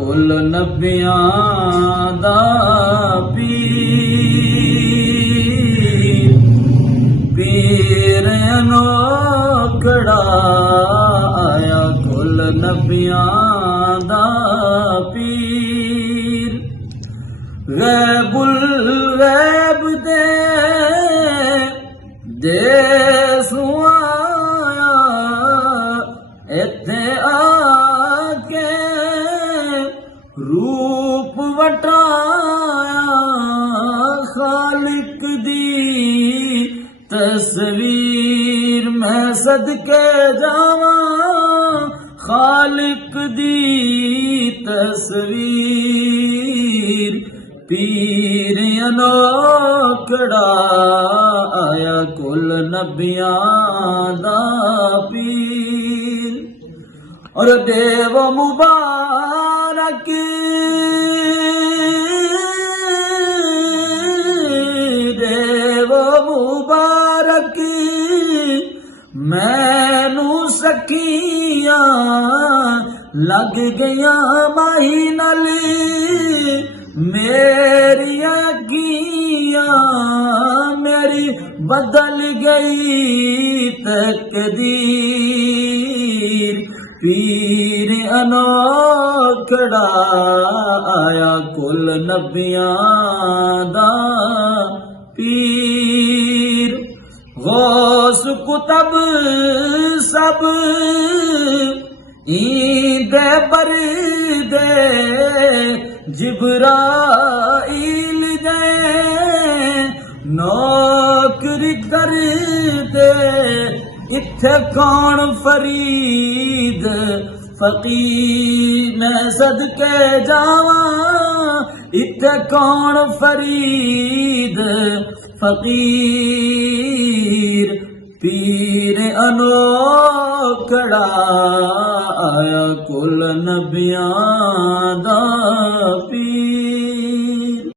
कुल नबियां दा पीर पीर अनोखड़ा आया कुल नबियां दा पीर गैबुल गैब दे सुआया इत्थे आके रूप वटाया खालिक दी तस्वीर मैं सदके जावा खालिक दी तस्वीर पीर अनोखड़ा आया कुल नबियां दा पीर और देव मुबारक देव मुबारक मैनू सखियां लग गया माही नली मेरी अखियां मेरी बदल गई तकदीर पीर अनोखड़ा आया कुल नबियां दा पीर गौस कुतब सब ईंदे बरदे जिब्राइल दे नौकरी कर दे इत्थे कौन फरीद फकीर मैं सदके जावा इत्थे कौन फरीद फकीर पीर अनोखड़ा आया कुल नबियां दा पीर।